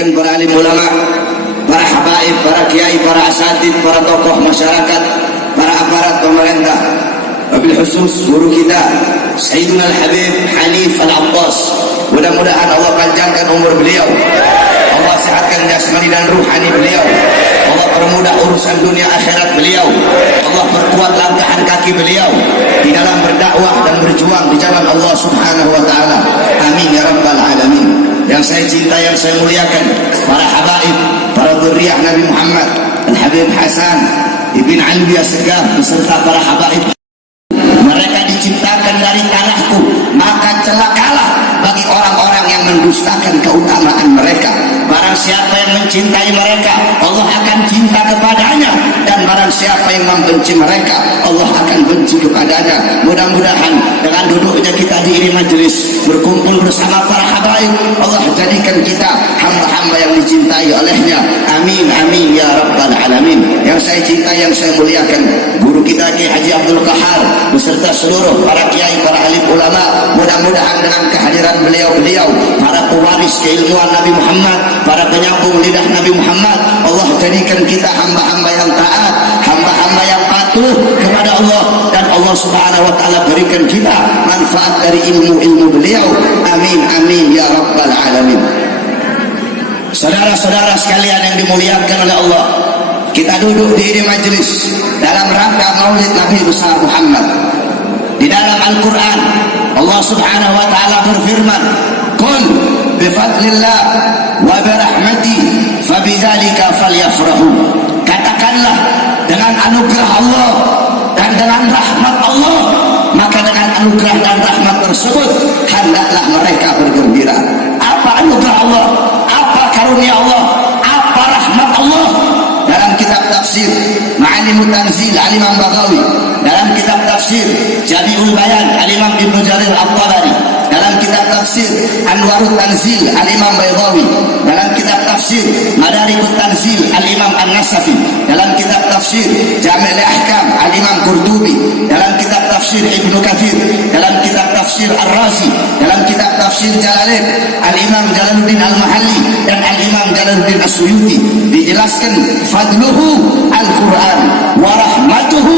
muliakan para alim ulama, para habaib, para kiai, para asatid, para tokoh masyarakat, para aparat pemerintah, wabil khusus guru kita Sayyiduna Al-Habib Hanif Al-Abbas. Mudah-mudahan Allah panjangkan umur beliau, Allah sehatkan jasmani dan ruhani beliau, Allah permudah urusan dunia akhirat beliau, Allah perkuat langkahan kaki beliau di dalam berdakwah dan berjuang di jalan Allah Subhanahu wa taala. Amin ya rabbal alamin. Yang saya cinta, yang saya muliakan, para habaib, para dzurriyyah Nabi Muhammad, Al-Habib Hasan Ibn Alwi Assegaf beserta para habaib, mereka diciptakan dari tanahku, maka celakalah bagi orang-orang yang mendustakan keutamaan mereka. Barang siapa yang mencintai mereka, Allah akan cinta kepadanya, dan barang siapa yang membenci mereka, Allah akan benci kepadanya. Mudah-mudahan dengan duduknya kita di ini majelis, berkumpul bersama para habaib, Allah jadikan kita hamba-hamba yang dicintai olehnya. Amin amin ya rabbal alamin. Yang saya cinta, yang saya muliakan, guru kita Kiai Haji Abdul Qahar beserta seluruh para kiai, para alim ulama, mudah-mudahan dengan kehadiran beliau-beliau, para pewaris keilmuan Nabi Muhammad, para penyambung lidah Nabi Muhammad, Allah jadikan kita hamba-hamba yang taat, hamba-hamba yang patuh kepada Allah, dan Allah Subhanahu wa taala berikan kita manfaat dari ilmu-ilmu beliau. Amin amin ya rabbal alamin. Saudara-saudara sekalian yang dimuliakan oleh Allah, kita duduk di ini majelis dalam rangka Maulid Nabi besar Muhammad. Di dalam Al-Quran Allah Subhanahu wa taala berfirman, "Qul bifadlillah wa birahmati fabidzalika falyafrahu." Katakanlah, dengan anugerah Allah dan dengan rahmat Allah, maka dengan anugerah dan rahmat tersebut hendaklah mereka bergembira. Apa anugerah Allah? Apa karunia Allah? Apa rahmat Allah? Dalam kitab tafsir Ma'alimut Tanzil Al-Imam Baghawi, dalam kitab tafsir Jami'ul Bayan Al-Imam Ibnu Jarir At-Tabari, dalam kitab tafsir Anwarut Tanzil Al-Imam Baydawi, dalam kitab tafsir Madarikut Tanzil Al-Imam An-Nasafi, dalam kitab tafsir Jami' Al-Ahkam Al-Imam Qurtubi, dalam kitab tafsir Ibnu Katsir, dalam kitab tafsir Ar-Razi, dalam kitab tafsir Jalalain Al-Imam Jalaluddin Al-Mahalli dan Al-Imam Jalaluddin As-Suyuti, dijelaskan fadluhu Al-Quran wa rahmatuhu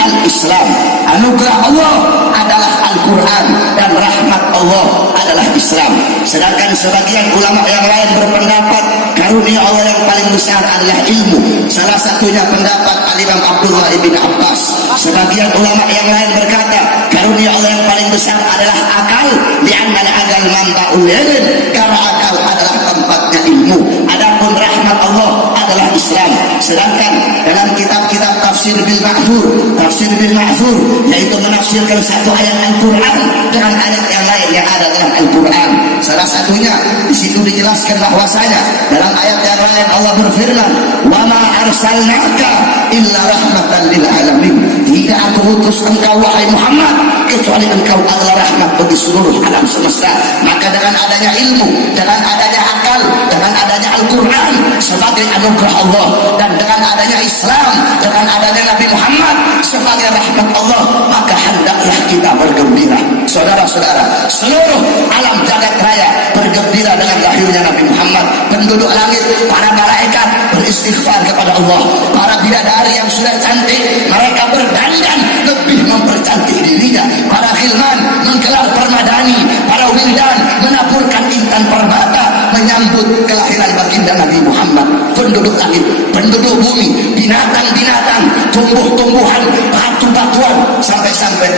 Al-Islam. Anugerah Allah adalah Al-Quran dan rahmat Allah adalah Islam. Sedangkan sebagian ulama yang lain berpendapat karunia Allah yang paling besar adalah ilmu. Salah satunya pendapat Al-Imam Abdullah ibn Abbas. Sebagian ulama yang lain berkata karunia Allah yang paling besar adalah akal, li'anna al-aqal manba'ul ilm, karena akal adalah tempatnya ilmu. Adapun rahmat Allah adalah Islam. Sedangkan dalam kitab-kitab tafsir bil ma'thur, tafsir bil ma'thur, yaitu menafsirkan satu ayat Al-Quran dengan ayat yang lain yang ada dalam Al-Quran. Salah satunya di situ dijelaskan bahwasanya dalam ayat yang lain Allah berfirman, "Wa ma arsalnaka illa rahmatan lil alamin." Tidak aku utus engkau wahai Muhammad kecuali engkau adalah rahmat bagi seluruh alam semesta. Maka dengan adanya ilmu, dengan adanya akal, dengan adanya Al-Quran sebagai anugerah Allah, dan dengan adanya Islam, dengan adanya Nabi Muhammad sebagai rahmat Allah, maka hendaklah kita bergembira. Saudara-saudara, seluruh alam jagat raya bergembira dengan lahirnya Nabi Muhammad. Penduduk langit, para malaikat beristighfar kepada Allah. Para bidadari yang sudah cantik, mereka berdandan lebih mempercantik dirinya. Para khilman menggelar permadani, para wildan menaburkan intan permata menyambut kelahiran baginda Nabi Muhammad. Penduduk langit, penduduk bumi, binatang-binatang, tumbuh-tumbuhan, batu-batuan, sampai-sampai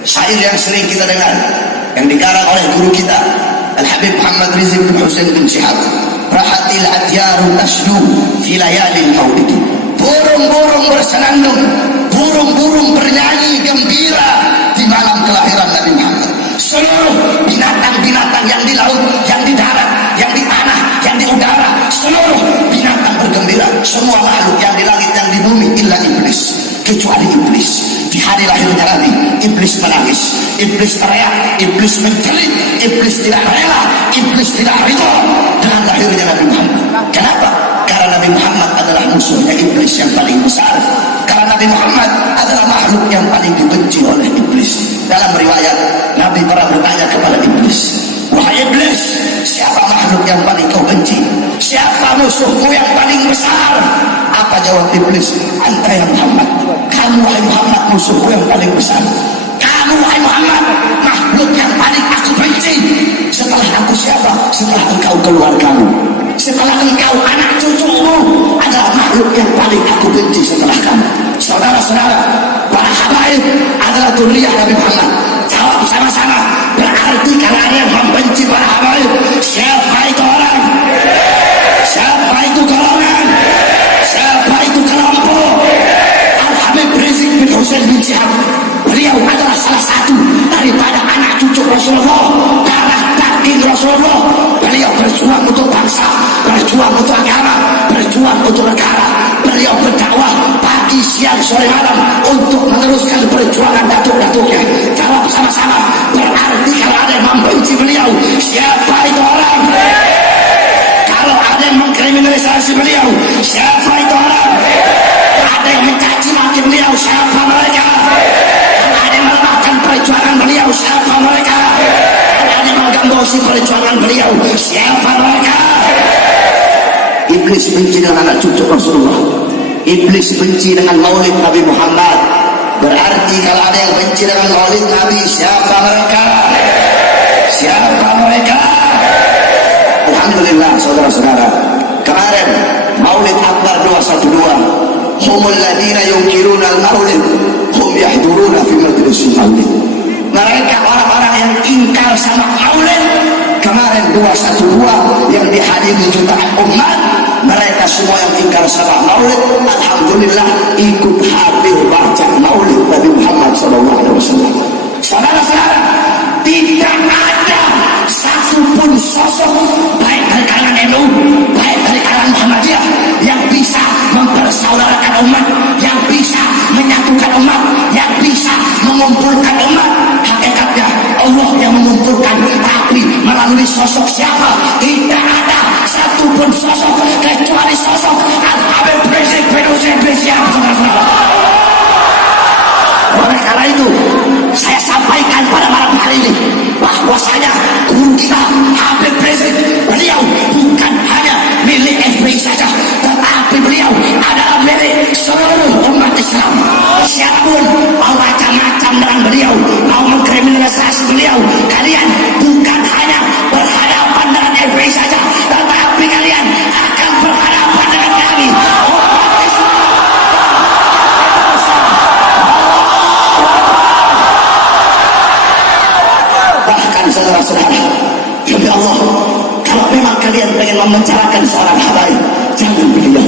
syair yang sering kita dengar yang dikarang oleh guru kita Al-Habib Muhammad Rizq bin Husain bin Syihab, "Rahatil adyaru tasdu fi layalil maulid." Burung-burung bersenandung, burung-burung bernyanyi gembira di malam kelahiran Nabi Muhammad. Seluruh binatang-binatang yang di laut, yang di darat, yang di tanah, yang di udara, seluruh binatang bergembira. Semua makhluk yang di langit, yang di bumi, illa iblis, kecuali iblis. Di hari lahirnya Nabi, iblis menangis, iblis teriak, iblis menjerit, iblis tidak rela, iblis tidak ridha dengan lahirnya Nabi Muhammad. Kenapa? Karena Nabi Muhammad adalah musuhnya iblis yang paling besar. Karena Nabi Muhammad adalah makhluk yang paling dibenci oleh iblis. Dalam riwayat, Nabi pernah bertanya kepada iblis, "Wahai iblis, siapa makhluk yang paling kau benci?" musuhmu yang paling besar. Apa jawab iblis? Anta ya Muhammad, kamu wahai Muhammad musuhku yang paling besar. Kamu wahai Muhammad makhluk yang paling aku benci. Setelah aku siapa? Setelah engkau keluargamu, setelah engkau anak cucumu adalah makhluk yang paling aku benci setelah kamu. Saudara-saudara, para habaib adalah dzurriyyah Nabi Muhammad. Jawab sama-sama. Berarti kalau ada yang membenci para habaib, siapa itu orang? Siapa itu golongan? Siapa itu kelompok? Al-Habib Rizik bin Hussein bin Syihab, beliau adalah salah satu daripada anak cucu Rasulullah, darah daging Rasulullah. Beliau berjuang untuk bangsa, berjuang untuk agama, berjuang untuk negara. Beliau berdakwah pagi, siang, sore, malam untuk meneruskan perjuangan datuk-datuknya. Jawab sama-sama. Berarti kalau ada yang membenci beliau, siapa itu orang? Kalau ada yang mengkriminalisasi beliau, siapa itu orang? Ada yang mencaci maki beliau, siapa mereka? Ada yang melemahkan perjuangan beliau, siapa mereka? Ada yang menggambosi perjuangan beliau, siapa mereka? Iblis benci dengan anak cucu Rasulullah. Iblis benci dengan maulid Nabi Muhammad. Berarti kalau ada yang benci dengan maulid Nabi, siapa mereka? Siapa mereka? Alhamdulillah saudara-saudara, kemarin maulid akbar 212, humul ladina yungkiruna al-maulid hum yahduruna fi majlis maulid. Mereka orang-orang yang ingkar sama maulid. Kemarin 212 yang dihadiri jutaan umat, mereka semua yang ingkar sama maulid, alhamdulillah ikut hadir baca maulid Nabi Muhammad SAW. Saudara-saudara, tidak ada satupun sosok baik dari kalangan NU, baik dari kalangan Muhammadiyah yang bisa mempersaudarakan umat, yang bisa menyatukan umat, yang bisa mengumpulkan umat. Hakikatnya Allah yang mengumpulkan, tapi melalui sosok siapa? Tidak ada satupun sosok kecuali sosok Al-Habib Rizik bin Hussein bin Syihab. Oleh karena itu saya sampaikan pada malam hari ini bahwasanya guru kita Habib Rizik, beliau bukan hanya milik FPI saja, tetapi beliau adalah milik seluruh umat Islam. Siapapun mau macam-macam dengan beliau, mau mengkriminalisasi beliau, kalian bukan hanya berhadapan dengan FPI saja, tetapi kalian akan berhadapan dengan kami. Bahkan saudara-saudara, demi Allah, kalau memang kalian pengen memenjarakan seorang habaib, jangan beliau.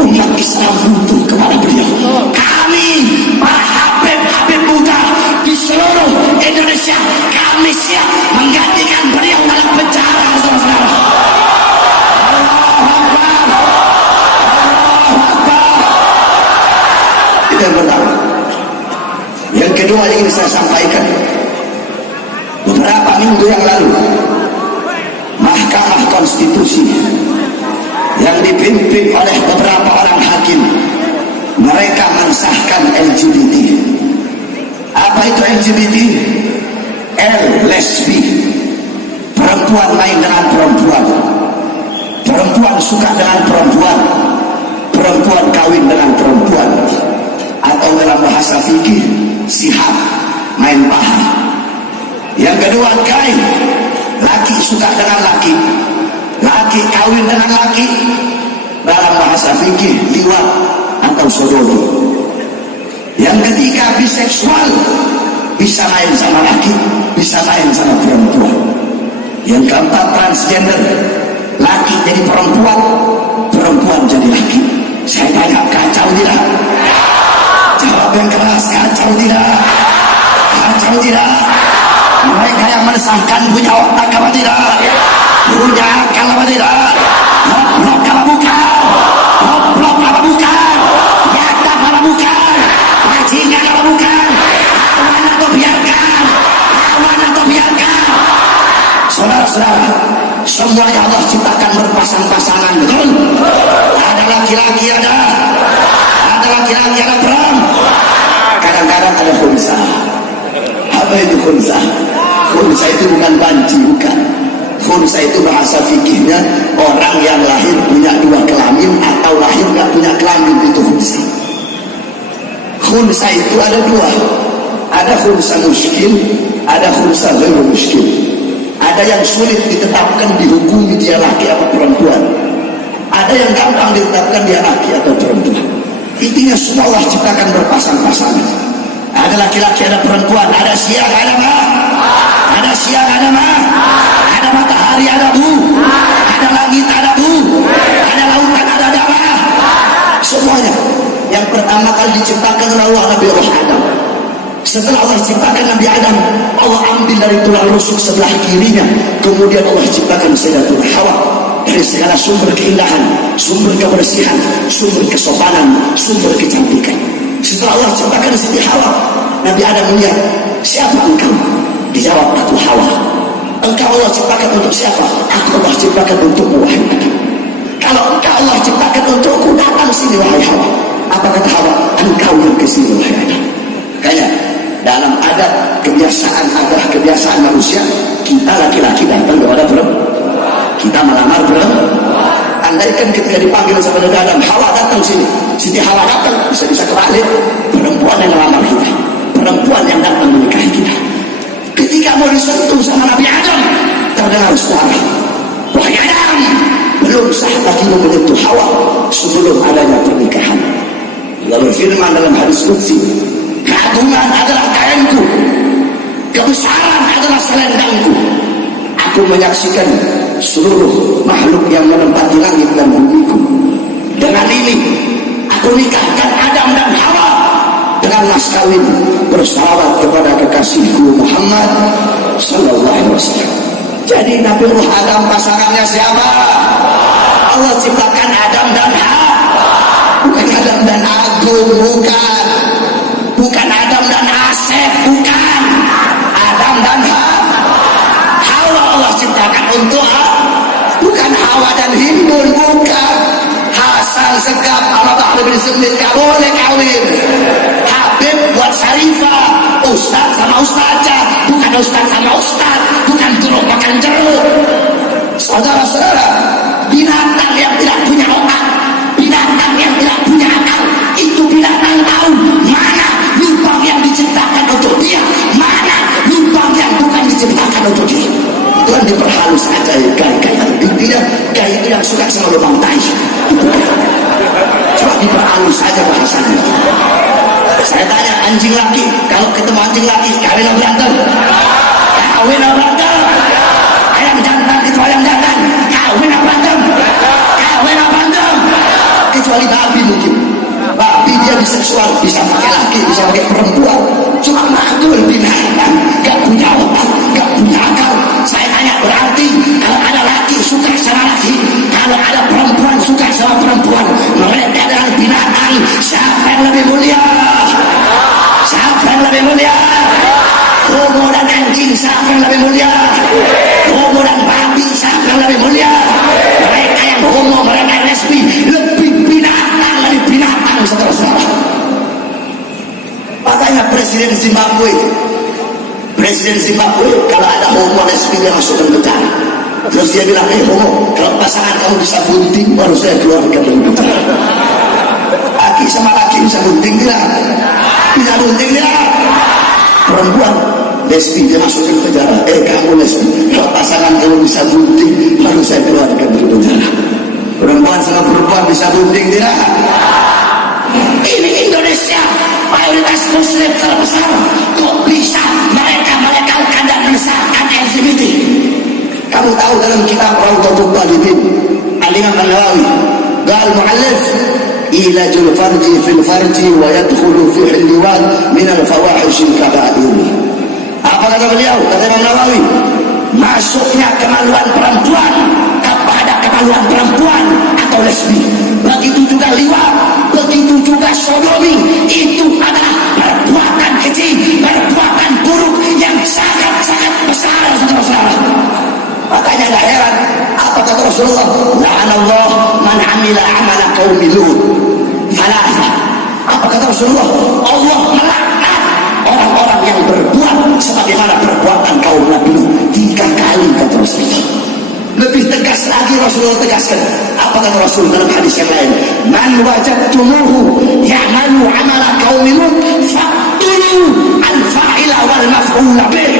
Umat Islam butuh kepada beliau. Kami para habib muda di seluruh Indonesia, kami siap menggantikan beliau dalam penjara, saudara-saudara. Itu yang pertama. Yang kedua yang ingin saya sampaikan, beberapa minggu yang lalu Mahkamah Konstitusi yang dipimpin oleh beberapa orang hakim, mereka mensahkan LGBT. Apa itu LGBT? L, lesbi, perempuan main dengan perempuan, perempuan suka dengan perempuan, perempuan kawin dengan perempuan, atau dalam bahasa fikih sihab, main paha. Yang kedua gay, laki suka dengan laki, laki kawin dengan laki, dalam bahasa fikih liwat atau sodomi. Yang ketiga biseksual, bisa main sama laki, bisa main sama perempuan. Yang keempat transgender, laki jadi perempuan, perempuan jadi laki. Saya tanya, kacau tidak? Jawab yang keras, kacau tidak? Kacau tidak? Mereka yang mensahkan punya otak apa tidak? Punya akal apa tidak? Goblok apa bukan? Goblok apa bukan? Nyata apa bukan? Bajingan apa bukan? Awan atau biarkan? Awan atau biarkan? Saudara-saudara, semuanya Allah ciptakan berpasang-pasangan, betul? Ada laki-laki, ada laki-laki, ada perempuan. Kadang-kadang ada khunsa. Apa itu khunsa? Khunsa itu bukan banci, bukan. Khunsa itu bahasa fikihnya orang yang lahir punya dua kelamin atau lahir nggak punya kelamin, itu khunsa. Khunsa itu ada dua, ada khunsa muskil, ada khunsa ghairu muskil. Ada yang sulit ditetapkan, dihukumi dia laki atau perempuan, ada yang gampang ditetapkan dia laki atau perempuan. Intinya semua Allah ciptakan berpasang-pasangan. Ada laki-laki, ada perempuan, ada siang, ada malam, ada siang, ada malam, ada matahari, ada bulan, ada langit, ada bumi, ada lautan, ada darat, semuanya. Yang pertama kali diciptakan oleh Allah Nabi Adam. Setelah Allah ciptakan Nabi Adam, Allah ambil dari tulang rusuk sebelah kirinya, kemudian Allah ciptakan Sayyidatul Hawa dari segala sumber keindahan, sumber kebersihan, sumber kesopanan, sumber kecantikan. Setelah Allah ciptakan Siti Hawa, Nabi Adam melihat, siapa engkau? Dijawab, aku Hawa. Engkau Allah ciptakan untuk siapa? Aku Allah ciptakan untukmu, wahai Adam. Kalau engkau Allah ciptakan untukku, datang sini wahai Hawa. Apa kata Hawa? Engkau yang kesini wahai Adam. Kayaknya dalam adat kebiasaan manusia, kita laki-laki datang kepada perempuan, kita melamar perempuan. Andaikan ketika dipanggil sama Nabi Adam, Hawa datang sini, Siti Hawa datang, bisa-bisa kebalik, perempuan yang melamar kita, perempuan yang datang menikahi kita. Ketika mau disentuh sama Nabi Adam, terdengar suara, wahai Adam, belum sah lagi menyentuh Hawa sebelum adanya pernikahan. Lalu firman dalam hadis qudsi, keagungan adalah kainku, kebesaran adalah selendangku. Aku menyaksikan seluruh makhluk yang menempati langit dan bumiku. Dengan ini aku nikahkan Adam dan Hawa dengan mas kawin bersalawat kepada kekasihku Muhammad sallallahu alaihi wasallam. Jadi Nabi Adam pasangannya siapa? Allah ciptakan Adam dan Hawa, bukan Adam dan Agung, bukan Adam dan Asep, bukan Adam dan Hawa. Allah ciptakan untuk bukan Hawa dan Hindun, bukan Hasan Segap sama Bahri bin Semit, gak boleh kawin. Habib buat Syarifah, Ustaz sama Ustazah, bukan Ustaz sama Ustaz, bukan jeruk makan jeruk. Saudara-saudara, binatang yang tidak punya otak, binatang yang tidak punya akal, itu binatang tahu mana lubang yang diciptakan untuk dia, mana lubang yang bukan diciptakan untuk dia. Itu kan diperhalus aja ya, gaya-gaya. Intinya gaya itu yang suka sama lubang tai. Coba diperhalus aja bahasanya. Saya tanya anjing laki, kalau ketemu anjing laki, kawin atau berantem? Kawin atau berantem? Ayam jantan itu ayam jantan, kawin atau berantem? Kawin atau berantem? Kecuali babi mungkin. Babi dia biseksual, bisa pakai laki, bisa pakai perempuan. Cuma makhluk binatang, gak punya otak, gak punya akal. Saya tanya, berarti kalau ada laki suka sama laki, kalau ada perempuan suka sama perempuan, mereka adalah binatang. Siapa yang lebih mulia? Siapa yang lebih mulia? Homo dan anjing, siapa yang lebih mulia? Homo dan babi, siapa yang lebih mulia? Mereka yang homo, mereka yang lesbi, lebih binatang dari binatang, saudara-saudara. Makanya Presiden Zimbabwe kalau ada homo lesbi dia masukkan penjara. Terus dia bilang, homo, kalau pasangan kamu bisa bunting, baru saya keluarkan dari penjara. Laki sama laki bisa bunting tidak? Bisa bunting tidak? Perempuan lesbi dia masukkan penjara. Kamu lesbi, kalau pasangan kamu bisa bunting, baru saya keluarkan dari penjara. Perempuan sama perempuan bisa bunting tidak? Ini Indonesia, mayoritas muslim terbesar, kok bisa mereka melegalkan dan mensahkan LGBT? Kamu tahu dalam kitab Rawdatul Talibin, Al-Imam An-Nawawi, qal mu'allif ilajul farji fil farji wa yadkhulu fi al-liwan min al-fawahish al-kaba'ir. Apa kata beliau? Kata Imam Nawawi, masuknya kemaluan perempuan kepada kemaluan perempuan atau lesbi, begitu juga liwat, begitu juga sodomi, itu adalah perbuatan keji, perbuatan buruk yang sangat-sangat besar, saudara-saudara. Makanya gak heran apa kata Rasulullah, la'anallah man amila amala qaumi Lut thalatha. Apa kata Rasulullah? Allah melaknat orang-orang yang berbuat sebagaimana perbuatan kaum Nabi Lut 3 kali, kata Rasulullah. Rasulullah tegaskan, apa kata Rasul dalam hadis yang lain, man wajadtumuhu ya'malu amala qaumi Lut faqtulu al-fa'ila wal maf'ula bih.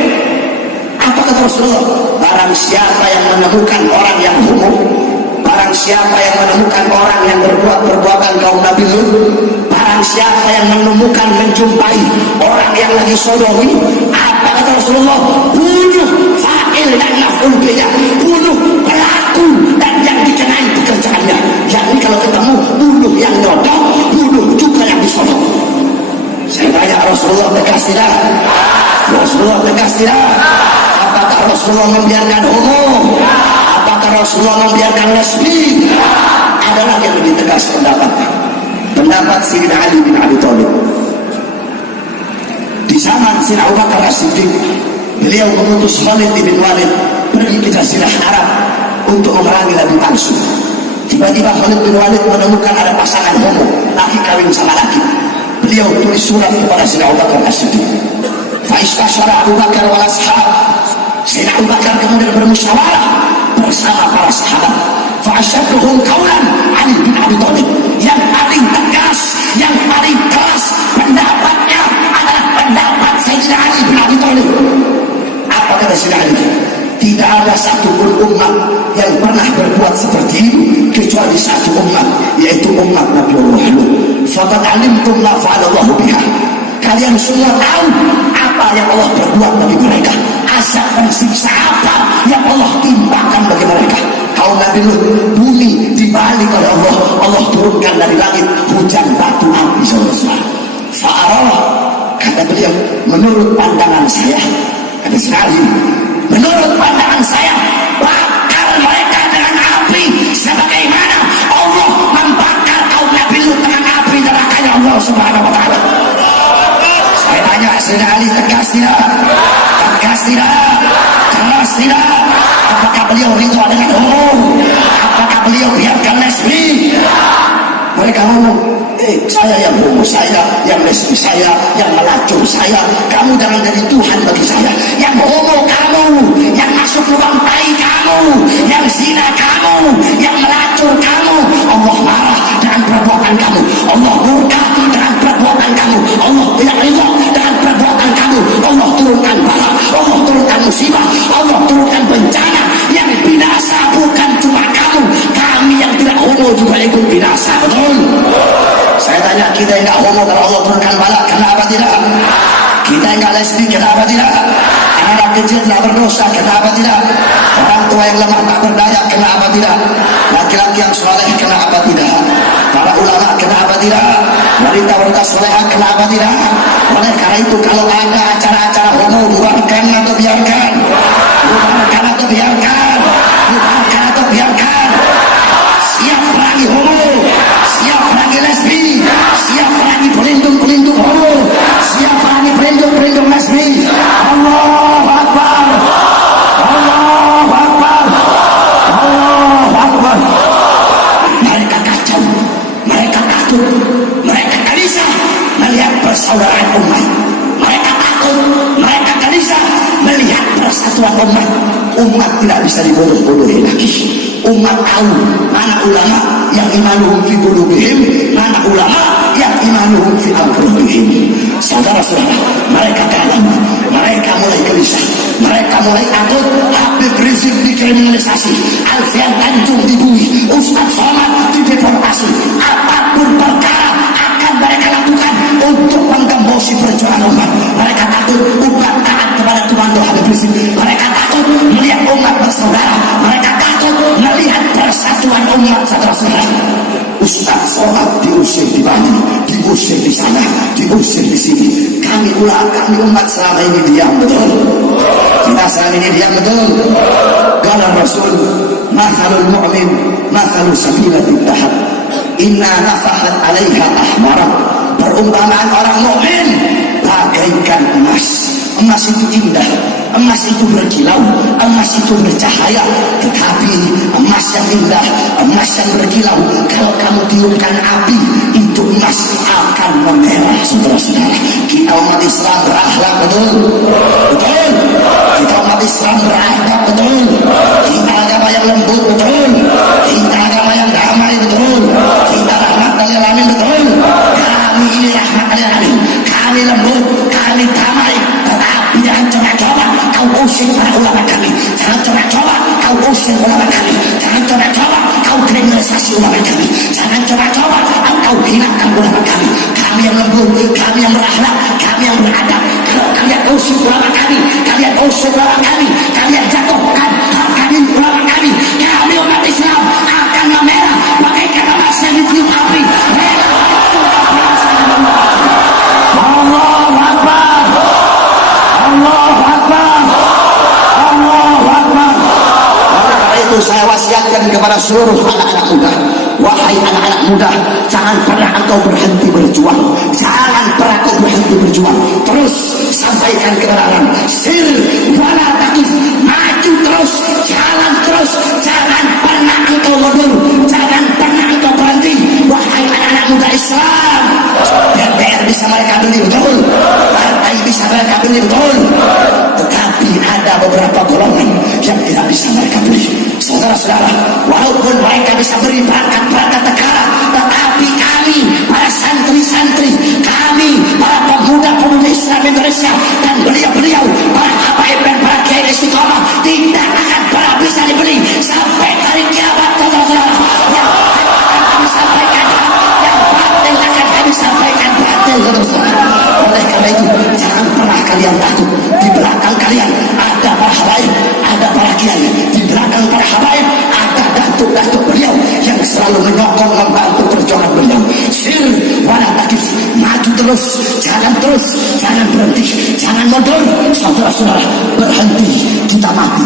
Apa kata Rasulullah? Barang siapa yang menemukan orang yang homo, barang siapa yang menemukan orang yang berbuat perbuatan kaum Nabi Lut, barang siapa yang menemukan menjumpai orang yang lagi sodomi, apa kata Rasulullah? Bunuh fa'il dan maf'ul bihnya, bunuh pelaku dan yang dikenai pekerjaannya. Yakni kalau ketemu, bunuh yang nyodok, bunuh juga yang disodok. Saya tanya, Rasulullah tegas tidak? Rasulullah tegas tidak? Apakah Rasulullah membiarkan homo? Apakah Rasulullah membiarkan lesbi? Ada lagi yang lebih tegas pendapat Sayyidina Ali bin Abi Thalib. Di zaman Sayyidina Abu Bakar As-Siddiq, beliau mengutus Khalid bin Walid pergi ke Jazirah Arab untuk memerangi Nabi palsu. Tiba-tiba Khalid bin Walid menemukan ada pasangan homo, laki kawin sama laki. Beliau tulis surat kepada Sayyidina Abu Bakar As-Siddiq. Fa'istasyara Abu Bakar wal ashab. Sayyidina Abu Bakar kemudian bermusyawarah bersama para sahabat. Fa'asyadduhum qawlan Ali bin Abi Thalib. Yang paling tegas, yang paling keras pendapatnya adalah pendapat Sayyidina Ali bin Abi Thalib. Apa kata Sayyidina Ali? Tidak ada satupun umat yang pernah berbuat seperti ini kecuali satu umat, yaitu umat Nabi Allah Lut. Faqad alimtum ma fa'alallahu biha. Kalian semua tahu apa yang Allah perbuat bagi mereka, azab dan siksa apa yang Allah timpakan bagi mereka. Kaum Nabi Lut, bumi dibalik oleh Allah, Allah turunkan dari langit hujan batu api saudara. Fa'arah, kata beliau, menurut pandangan saya, kata sekali, menurut pandangan saya, bakar mereka dengan api sebagaimana Allah membakar kaum Nabi Lut dengan api nerakanya Allah Subhanahu wa taala. Saya tanya, Sayyidina Ali tegas tidak? Tegas tidak? Keras tidak? Apakah beliau ridha dengan homo? Apakah beliau biarkan lesbi? Mereka ngomong, saya yang homo, saya yang lesbi, saya yang melacur, saya, kamu jangan jadi Tuhan bagi saya. Yang homo kamu, yang masuk lubang tai kamu, yang zina kamu, yang melacur kamu. Allah marah dengan perbuatan kamu, Allah murka dengan perbuatan kamu, Allah tidak ridha dengan perbuatan kamu. Allah turunkan bala, Allah turunkan musibah, Allah turunkan bencana. Yang binasa bukan cuma kamu, kami yang tidak homo juga ikut binasa, betul? Saya tanya, kita yang tidak homo kalau Allah turunkan bala, kenapa tidak? Kita yang tidak lesbi, kenapa tidak? Anak kecil tidak berdosa, kenapa tidak? Orang tua yang lemah tak berdaya, kenapa tidak? Laki-laki yang soleh, kenapa tidak? Para ulama, kenapa tidak? Wanita-wanita solehah, kenapa tidak? Oleh karena itu, kalau ada acara-acara homo, bubarkan atau biarkan? Bubarkan atau biarkan? Bubarkan atau biarkan? Siap perangi homo, siap perangi lesbi, siap perangi pelindung-pelindung homo, siap perangi pelindung-pelindung lesbi. Allahu Akbar, Allahu Akbar, Allahu Akbar. Mereka kacau, mereka takut, mereka gelisah melihat persaudaraan umat. Mereka takut, mereka gelisah melihat persatuan umat. Umat tidak bisa dibodoh-bodohi lagi. Umat tahu mana ulama yang imanuhum fi qulubihim, mana ulama yang imanuhum fi aqrabihim. Saudara-saudara, mereka kalah, mereka mulai gelisah, mereka mulai takut. Habib Rizik dikriminalisasi, Alfian Tanjung dibui, Ustaz Somad dideportasi. Apapun perkara akan mereka lakukan untuk menggembosi perjuangan umat. Mereka takut umat taat kepada Tuhan Habib Rizik. Mereka takut melihat umat bersaudara. Mereka takut melihat persatuan umat, saudara-saudara. Ustaz Somad diusir di Bali, diusir di sana, diusir di sini. Kami umat selama ini diam, betul? Kita selama ini diam, betul? Qala Rasul, mathalul mu'min mathalu sabilatit tahab, inna nafahat 'alaiha ahmara. Perumpamaan orang mukmin bagaikan emas. Emas itu indah, emas itu berkilau, emas itu bercahaya. Tetapi emas yang indah, emas yang berkilau, kalau kamu tiupkan api, itu emas akan memerah, saudara-saudara. Kita umat Islam berakhlak, betul? Betul? Kita umat Islam berakhlak, betul? Kita agama yang lembut, betul? usir ulama kami, kalian usir ulama kami, kalian jatuhkan harga diri ulama kami. Kami umat Islam akan memerah bagaikan emas yang ditiup api. Allahu Akbar, Allahu Akbar, Allahu Akbar. Oleh karena itu saya wasiatkan kepada seluruh anak-anak muda, wahai anak-anak muda, jangan pernah engkau berhenti berjuang, jangan pernah engkau berhenti berjuang, terus sampaikan kebenaran, sir wala takif, maju terus, jalan terus, jangan pernah engkau mundur, jangan pernah engkau berhenti. Wahai anak-anak muda Islam, DPR bisa mereka beli, betul, partai bisa mereka beli, betul, tetapi ada beberapa golongan yang tidak bisa mereka beli. Saudara-saudara, walaupun mereka bisa beri perangkat-perangkat negara, tetapi kami, para santri-santri, kami, para pemuda-pemuda Islam Indonesia, dan beliau-beliau, para habaib dan para kiai istiqomah, tidak akan pernah bisa dibeli sampai hari kiamat. Saudara-saudara, yang akan kami sampaikan, yang batil akan kami sampaikan batil. Saudara-saudara, oleh karena itu jangan pernah kalian takut. Di belakang kalian ada para habaib, ada para kiai, di belakang para habaib ada datuk-datuk beliau yang selalu menyokong, membantu perjuangan beliau. Sir wala takif, maju terus, jalan terus, jangan berhenti, jangan mundur. Saudara-saudara, berhenti kita mati,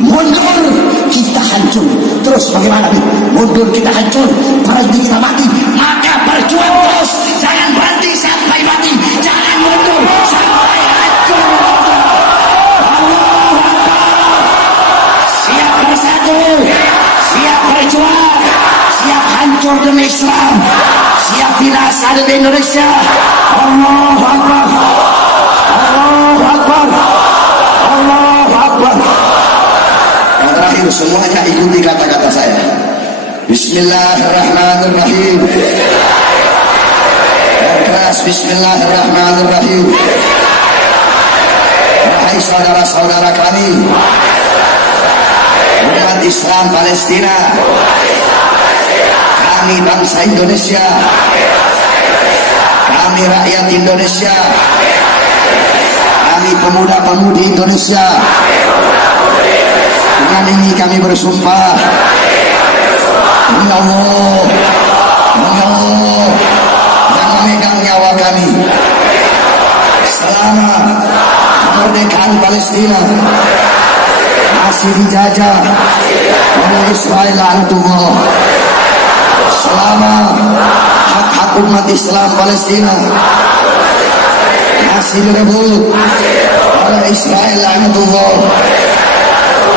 mundur kita hancur. Terus bagaimana? Mundur kita hancur, berhenti kita mati. Maka berjuang terus, jangan berhenti sampai mati, jangan mundur sampai hancur. Allahu Akbar. Siap bersatu, siap berjuang, siap hancur demi Islam, siap binasa demi Indonesia. Allahu Akbar, Allahu Akbar, Allahu Akbar. Yang terakhir, semuanya ikuti kata-kata saya. Bismillahirrahmanirrahim. Yang keras, Bismillahirrahmanirrahim. Wahai saudara-saudara kami, umat Islam Palestina, kami bangsa Indonesia, kami rakyat Indonesia, kami pemuda-pemudi Indonesia, dengan ini kami bersumpah demi Allah, yang memegang nyawa kami, selama kemerdekaan Palestina masih dijajah oleh Israel laknatullah, selama hak-hak umat Islam Palestina masih direbut oleh Israel laknatullah,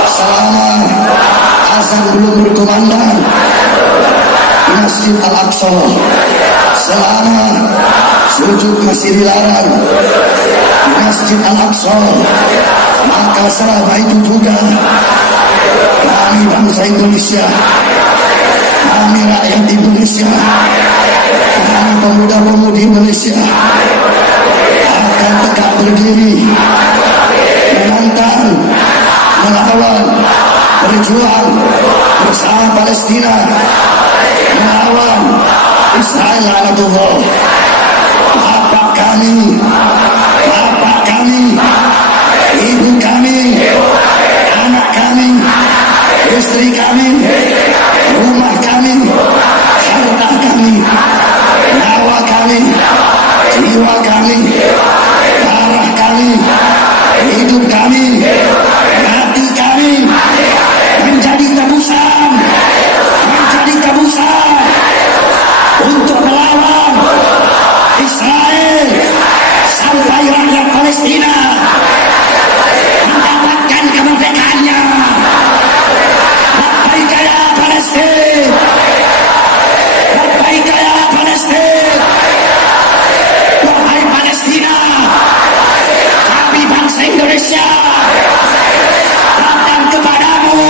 selama azan belum berkumandang di Masjid Al-Aqsa, selama sujud masih dilarang di Masjid Al-Aqsa, maka selama itu juga kami bangsa Indonesia, kami rakyat Indonesia, kami pemuda-pemudi Indonesia akan tegak berdiri menantang, melawan, berjuang bersama Palestina, melawan Israel laknatullah. Bapak kami, ibu kami, anak kami, istri kami, rumah kami, harta kami, nyawa kami, jiwa kami, darah kami, hidup kami, hati kami menjadi tebusan untuk melawan Israel sampai rakyat Palestina mendapatkan kemerdekaannya. Labbaik ya Palestina, labbaik ya Palestina. Wahai Palestina, kami bangsa Indonesia datang kepadamu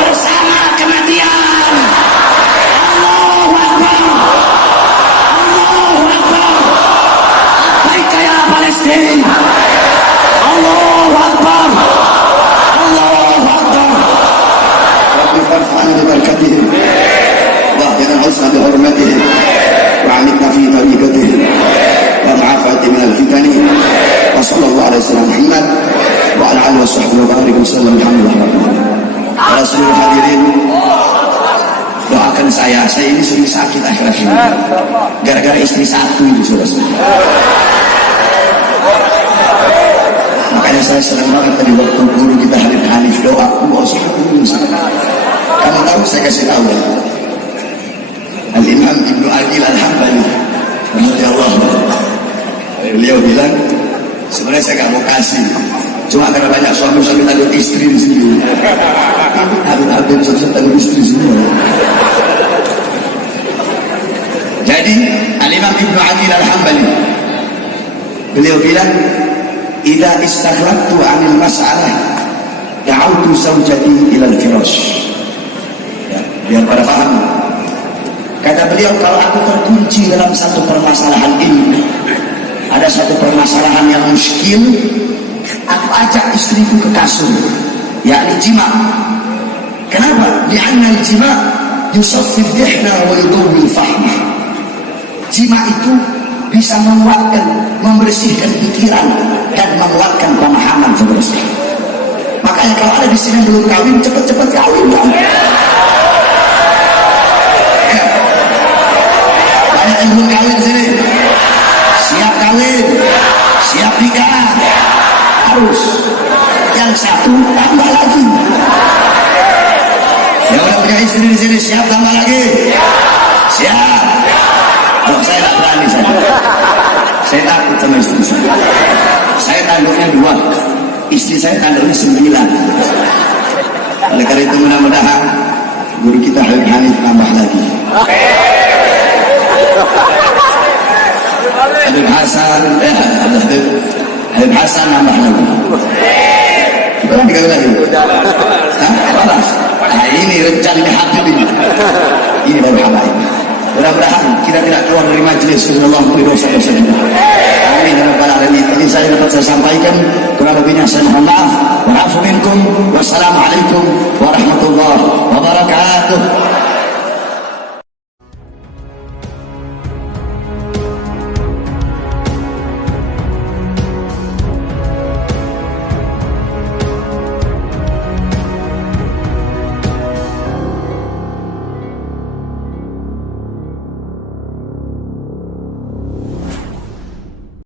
bersama kematian. Allahu Akbar, Allahu Akbar. Labbaik ya Palestina, Allahu Akbar, Allahu Akbar. Rabbi farfa'na bi barakatihim wa ahyina al-usra bi hurmatihim wa 'amitna fi tariqatihim wa 'afati min al-fitani wa sallallahu wa sahbihi wa barik wasallam. Para seluruh hadirin, doakan saya ini sering sakit akhir-akhir ini gara-gara istri satu itu, saudara. Makanya saya senang banget tadi waktu guru kita Habib Hanif doa, kamu tahu saya kasih tahu Al-Imam Ibnu Aqil Al-Hambali radhiyallahu anhu, beliau bilang sebenarnya saya gak mau kasih, cuma karena banyak suami-suami takut istri di sini. Habib suami takut istri semua. Jadi Al-Imam Ibnu Aqil Al-Hambali beliau bilang, "Idza istakhrajtu 'anil mas'alah da'awtu zawjati ila al-firash." Ya, biar pada paham. Kata beliau, kalau aku terkunci dalam satu permasalahan ini, ada satu permasalahan yang muskil, aku ajak istriku ke kasur, yakni jima. Kenapa? Li'anna al-jima yusaffid dihna wa yudawwil fahma. Jima itu bisa menguatkan, membersihkan pikiran dan menguatkan pemahaman, saudara. Makanya kalau ada di sini belum kawin, cepat-cepat kawin, kan? Banyak yang belum kawin sini, siap kawin, siap nikah, harus. Yang satu tambah lagi. Yang udah punya istri di sini siap tambah lagi, siap. Kalau saya tak berani, saya takut sama istri saya. Saya tanduknya 2, istri saya tanduknya 9. Oleh karena itu mudah-mudahan guru kita Habib Hanif tambah lagi. Habib Hasan, Habib Hasan nambah lagi. Bukan dikali lagi. Hah? Nah, ini rencana Habib ini. Ini baru Habib. Mudah-mudahan kita tidak keluar dari majelis Allah dari dosa-dosa kita. Amin ya rabbal alamin. Ini saya dapat saya sampaikan, kurang lebihnya saya mohon maaf. Wa'afu minkum. Wassalamualaikum warahmatullahi wabarakatuh.